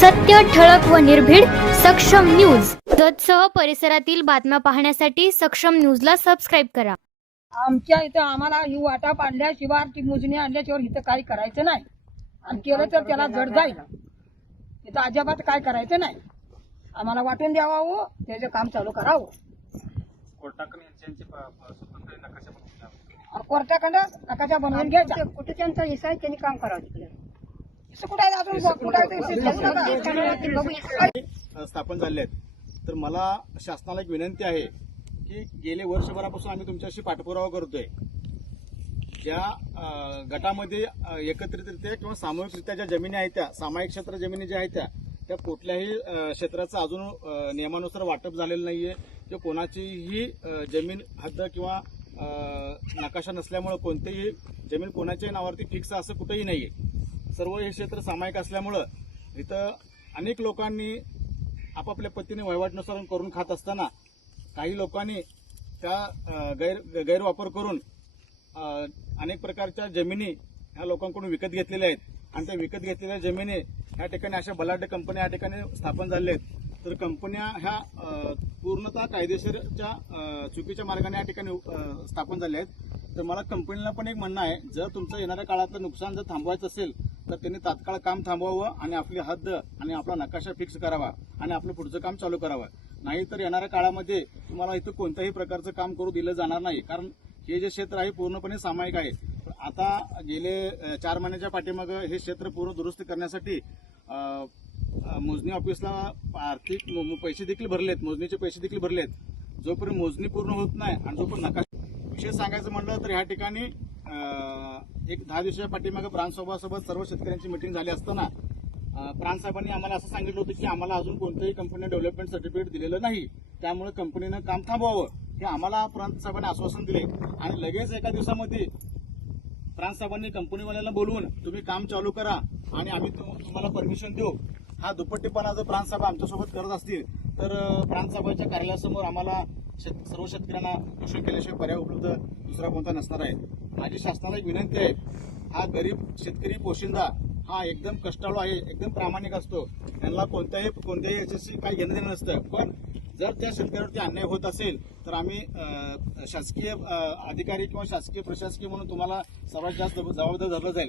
सत्य, ठळक व निर्भीड सक्षम न्यूज. जतसह परिसरातील बातम्या पाहण्यासाठी सक्षम न्यूजला सबस्क्राईब करा. आमच्या इथं आम्हाला ही वाटा पाडल्याशिवाय ती मोजणी आणल्याशिवाय इथं काही करायचं नाही आणि केलं तर त्याला जड जाईल. इथं अजिबात काय करायचं नाही. आम्हाला वाटून द्यावं, त्याचं काम चालू करावं. कोर्टाकडं नकाशा बनवून घ्यायचा. कुठे त्यांचा हिस्सा आहे त्यांनी काम करावं तिकडे. असं कुठं आहे अजून स्थापन झाले आहेत. तर मला शासनाला एक विनंती आहे की गेले वर्षभरापासून आम्ही तुमच्याशी पाठपुरावा करतोय. ज्या गटामध्ये एकत्रितरित्या किंवा सामूहिकरित्या ज्या जमिनी आहेत, त्या सामायिक क्षेत्र जमिनी ज्या आहेत त्या कुठल्याही क्षेत्राचं अजून नियमानुसार वाटप झालेलं नाहीये किंवा कोणाचीही जमीन हद्द किंवा नकाशा नसल्यामुळे कोणतीही जमीन कोणाच्याही नावावरती फिक्स असं कुठेही नाहीये. सर्व हे क्षेत्र सामायिक असल्यामुळं इथं अनेक लोकांनी आपापल्या पद्धतीने वहिवाटनुसार करून खात असताना काही लोकांनी त्या गैरवापर करून अनेक प्रकारच्या जमिनी ह्या लोकांकडून विकत घेतलेल्या आहेत आणि त्या विकत घेतलेल्या जमिनी ह्या ठिकाणी अशा बलाढ्य कंपन्या या ठिकाणी स्थापन झालेल्या आहेत. तर कंपन्या ह्या पूर्णतः कायदेशीरच्या चुकीच्या मार्गाने या ठिकाणी स्थापन झाल्या आहेत. तर मला कंपनीला पण एक म्हणणं आहे, जर तुमचं येणाऱ्या काळातलं नुकसान जर थांबवायचं असेल तर त्यांनी तात्काळ काम थांबवावं आणि आपली हद्द आणि आपला नकाशा फिक्स करावा आणि आपलं पुढचं काम चालू करावं. नाहीतर येणाऱ्या काळामध्ये तुम्हाला इथं कोणत्याही प्रकारचं काम करू दिलं जाणार नाही. कारण हे जे क्षेत्र आहे पूर्णपणे सामायिक आहे. आता गेले 4 महिन्याच्या पाठीमागं हे क्षेत्र पूर्ण दुरुस्ती करण्यासाठी मोजणी ऑफिसला आर्थिक पैसे देखील भरलेत, मोजणीचे पैसे देखील भरलेत. जोपर्यंत मोजणी पूर्ण होत नाही आणि जोपर्यंत नकाशा विषय सांगायचं म्हणलं तर ह्या ठिकाणी एक 10 दिवसाच्या पाठीमागं प्रांतसाहेबांसोबत सर्व शेतकऱ्यांची मिटिंग झाली असताना प्रांतसाहेबांनी आम्हाला असं सांगितलं होतं की आम्हाला अजून कोणत्याही कंपनी डेव्हलपमेंट सर्टिफिकेट दिलेलं नाही, त्यामुळे कंपनीनं काम थांबवावं हे आम्हाला प्रांतसाहेबांनी आश्वासन दिले. आणि लगेच एका दिवसामध्ये प्रांतसाहेबांनी कंपनीवाल्याला बोलवून तुम्ही काम चालू करा आणि आम्ही तुम्हाला परमिशन देऊ. हा दुपट्टीपणा जर प्रांतसाहेब आमच्यासोबत करत असतील तर प्रांतसाहेबांच्या कार्यालयासमोर आम्हाला सर्व शेतकऱ्यांना उपोषण केल्याशिवाय पर्याय उपलब्ध दुसरा कोणता नसणार आहे. माझी शासनाला एक विनंती आहे, हा गरीब शेतकरी पोशिंदा हा एकदम कष्टाळू आहे, एकदम प्रामाणिक असतो. त्यांना कोणत्याही याच्याशी काही घेणं देणं नसतं. पण जर त्या शेतकऱ्यावरती अन्याय होत असेल तर आम्ही शासकीय अधिकारी किंवा शासकीय प्रशासकीय म्हणून तुम्हाला सर्वात जास्त जबाबदार धरलं जाईल.